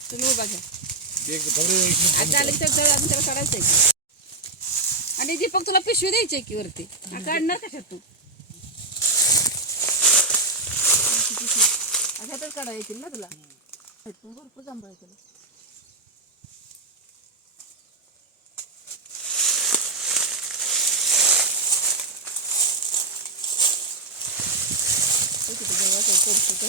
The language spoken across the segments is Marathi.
तुम्ही उभा घ्या आता आलं की अजून त्याला काढायचं आहे की. आणि दीपक तुला पिशवी द्यायची आहे की वरती काढणार कशात तू अशातच काढा येतील ना तुला भरपूर जांभळ आहे तुला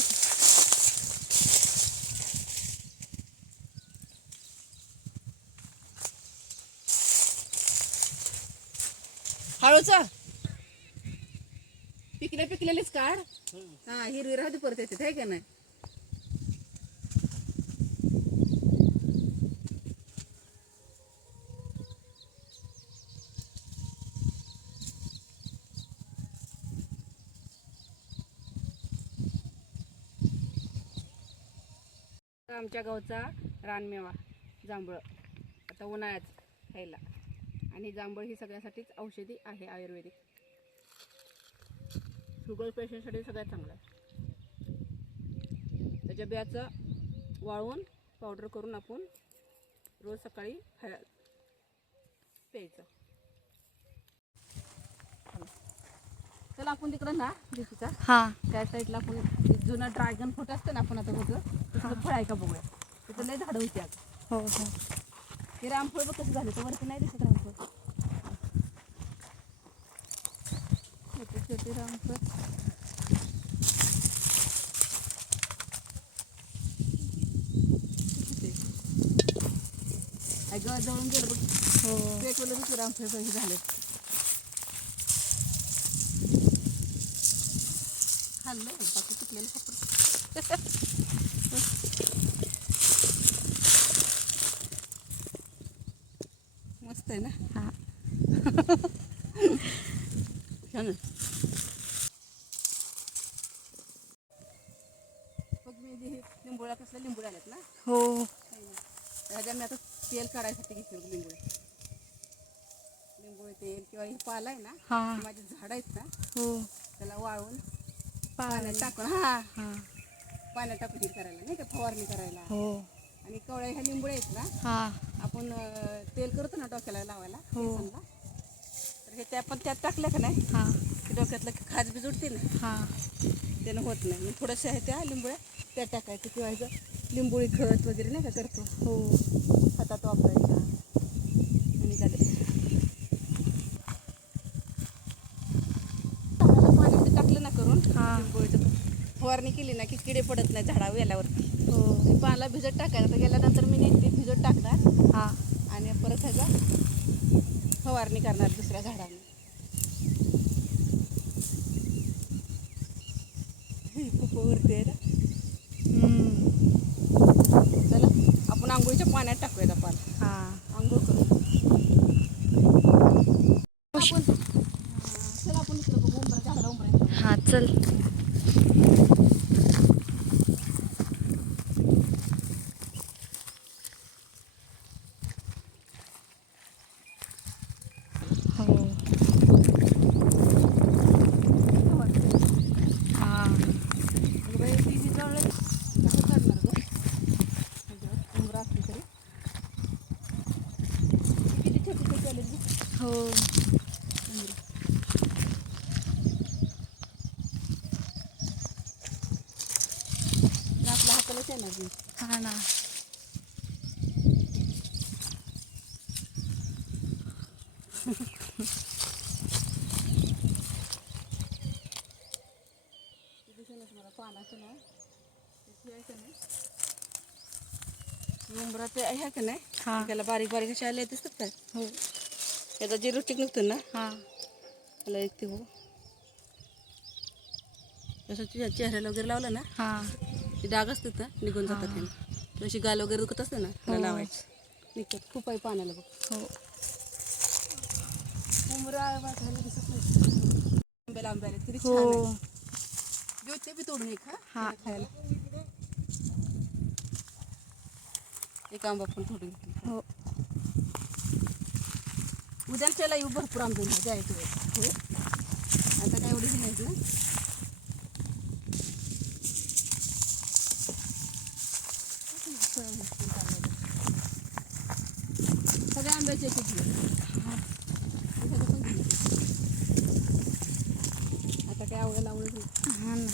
हळूचा. पिकले पिकलेलेच काढ. हा हिरवी राहते परत येते आहे का नाही? आमच्या गावचा रानमेवा जांभळ. आता उन्हाळ्यात खायला. आणि जांभळ ही सगळ्यासाठीच औषधी आहे आयुर्वेदिक. शुगर पेशंटसाठी सगळ्यात चांगलं आहे. त्याच्या बियाचं वाळवून पावडर करून आपण रोज सकाळी खायला प्यायचं. चला आपण तिकडं ना दिशीचा हा. त्या साईडला आपण जुनं ड्रॅगन फ्रूट असतं ना आपण आता होतं तिथं फळ आहे का बघूया. तिथं लय झाडं होती आता हो हो. हे रामफळ बघ कसं झालं तर वरती नाही दिसत रामफळ. छोटे छोटे रामफळ. अगं जळून गेलं बघ. हो. पेट वगैरे दुसरं रामफळ हे झालं. खाल्लं बाकी आहे ना. हा छान लिंबोळा कसल्या लिंबोळ्या आल्यात ना? हो. ह्याच्या मी आता तेल काढायसाठी घेतले लिंबोळे. लिंबोळे तेल किंवा हे पाला आहे ना हा. माझे झाड आहेत ना हो. त्याला वाळवून पाणी पाण्यात टाकून हा. हा. पाण्यात टाकून हे करायला नाही का? फवारणी करायला. हो. आणि कवळ्या ह्या लिंबोळ्या आहेत ना हा. आपण अं, तेल करतो ना डोक्याला लावायला हो. केसांना. तर हे त्या पण त्यात टाकलं का नाही? हा. की डोक्यातलं खाज बी उडते ना हा. त्यानं होत नाही. मग थोडंसं आहे त्या लिंबोळ्या त्या टाकायचं किंवा ह्याचं लिंबोळी खत वगैरे नाही का करतो? हो. हातात वापरायच्या आणि झाले झाडाला पाणी बी टाकलं ना करून हा. लिंबोळीचं. फवारणी केली ना की किडे पडत नाही झाडा वेल्यावरती ते पाला भिजत टाकायला. तर गेल्यानंतर मी नाही ते भिजत टाकणार. हा. आणि परत ह्याचा फवारणी करणार दुसऱ्या झाडांना. खूप वरती आहे ना. हम्म. चला आपण आंघोळीच्या पाण्यात टाकूया पाल हा. आंघोळ करू. आपण चला आपण झाडा उंबरा हा चल हो हा उंबरा असली तरी किती छोटे छोटे आले बघ. हो ते आपल्या हातालाच येणार नाही हा ना। ते दिसेलच मला पानाचं नाव ते आहे का नाही उंबरा ते आहे का नाही? हा। त्याला बारीक बारीक असे आले दिसतात काय हो। त्याचा जे रुटीक निघतो ना हा. त्याला एक हो. तसं तुझ्या चेहऱ्याला वगैरे लावलं ना हा. ते डाग असतात ना निघून जातात त्याने. जशी गाल वगैरे दुखत असते ना त्याला हो. लावायचं. निघतात खूप आहे पाण्याला बघ. हो. उमरा वाटायला दिसत नाही आंब्याला आंब्याला किती छान हो आहे. घेऊ ते बी तोडून एक हा. हा. खायला. एक आंबा पण तोडून घेतला. हो. उद्याच्या येऊ भरपूर आंबे माझ्या एक वेळ. हो? आता काय एवढीच नाहीत ना. सगळ्या आंब्याचे किती आता काय आवडेल आवडत नाही